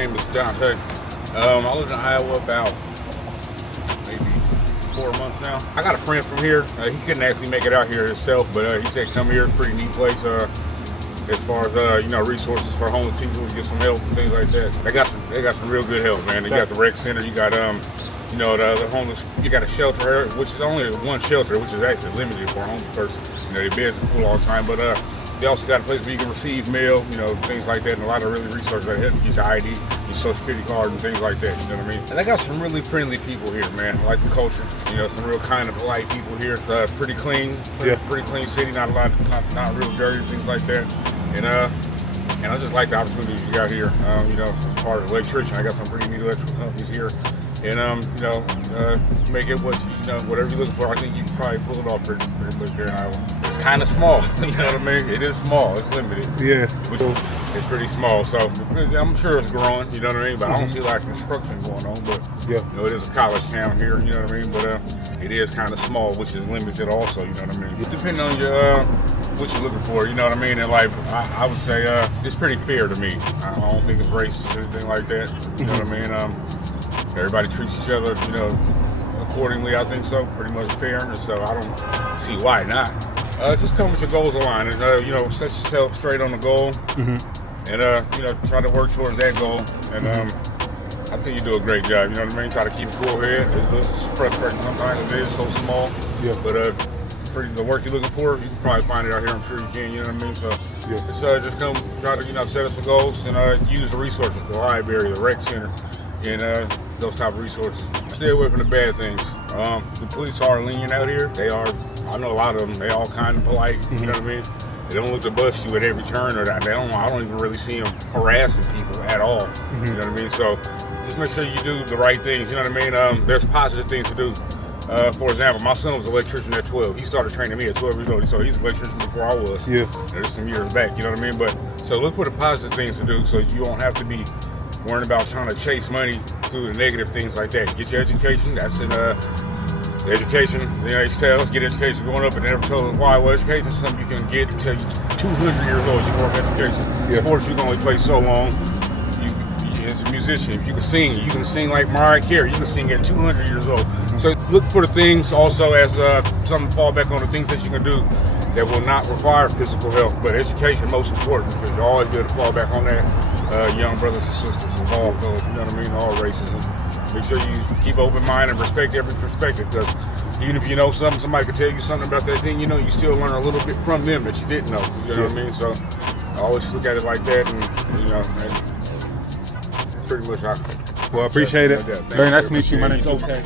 name is Dante. I live in Iowa about maybe 4 months now. I got a friend from here. He couldn't actually make it out here himself, but he said come here. Pretty neat place. As far as resources for homeless people to get some help and things like that. They got some real good help, man. They got the rec center. You got the homeless. You got a shelter, which is only one shelter, which is actually limited for a homeless person. The beds are full all the time, but they also got a place where you can receive mail, things like that, and a lot of really resources that help you get your ID, your social security card, and things like that. You know what I mean? And they got some really friendly people here, man. I like the culture. Some real kind of polite people here. It's pretty clean, pretty clean city. Not a lot, not real dirty, things like that. And I just like the opportunities you got here. As part of electrician, I got some pretty neat electrical companies here. And make it whatever you're looking for. I think you can probably pull it off pretty much here in Iowa. It's kind of small, you know what I mean? It is small, it's limited. Yeah. It's pretty small, so I'm sure it's growing, you know what I mean? But I don't see a lot of construction going on, but it is a college town here, you know what I mean? But it is kind of small, which is limited also, you know what I mean? Depending on your what you're looking for, you know what I mean? In life, I would say it's pretty fair to me. I don't think it's racist or anything like that, you know what I mean? Everybody treats each other, accordingly, I think so, pretty much fair, and so I don't see why not. Just come with your goals aligned, and, set yourself straight on the goal, and, try to work towards that goal, and I think you do a great job, you know what I mean? Try to keep a cool head. It's frustrating sometimes, it is so small, but the work you're looking for, you can probably find it out here, I'm sure you can, you know what I mean? So it's just come, try to, set us some goals, and use the resources, the library, the rec center, and those type of resources. Stay away from the bad things. The police are lenient out here. They are, I know a lot of them, they all kind of polite, you know what I mean? They don't look to bust you at every turn or that. I don't even really see them harassing people at all, you know what I mean? So just make sure you do the right things, you know what I mean? There's positive things to do. For example, my son was an electrician at 12. He started training me at 12 years old, so he's an electrician before I was. There's some years back, you know what I mean? But so look for the positive things to do so you won't have to be worrying about trying to chase money through the negative things like that. Get your education. That's in the education. They tell us get education going up, and they never told us why. Well, education is something you can get until you're 200 years old. You work education. Sports you can only play so long. You as a musician, you can sing like Mariah Carey. You can sing at 200 years old. So look for the things also as something to fall back on, the things that you can do that will not require physical health, but education most important, because you're always good to fall back on that. Young brothers and sisters of all colors, you know what I mean, all races. And make sure you keep open mind and respect every perspective, because even if you know something, somebody could tell you something about that thing, you still learn a little bit from them that you didn't know, you know what I mean? So I always look at it like that, and pretty much Well, I appreciate it. Very nice to meet you. My name's Okay.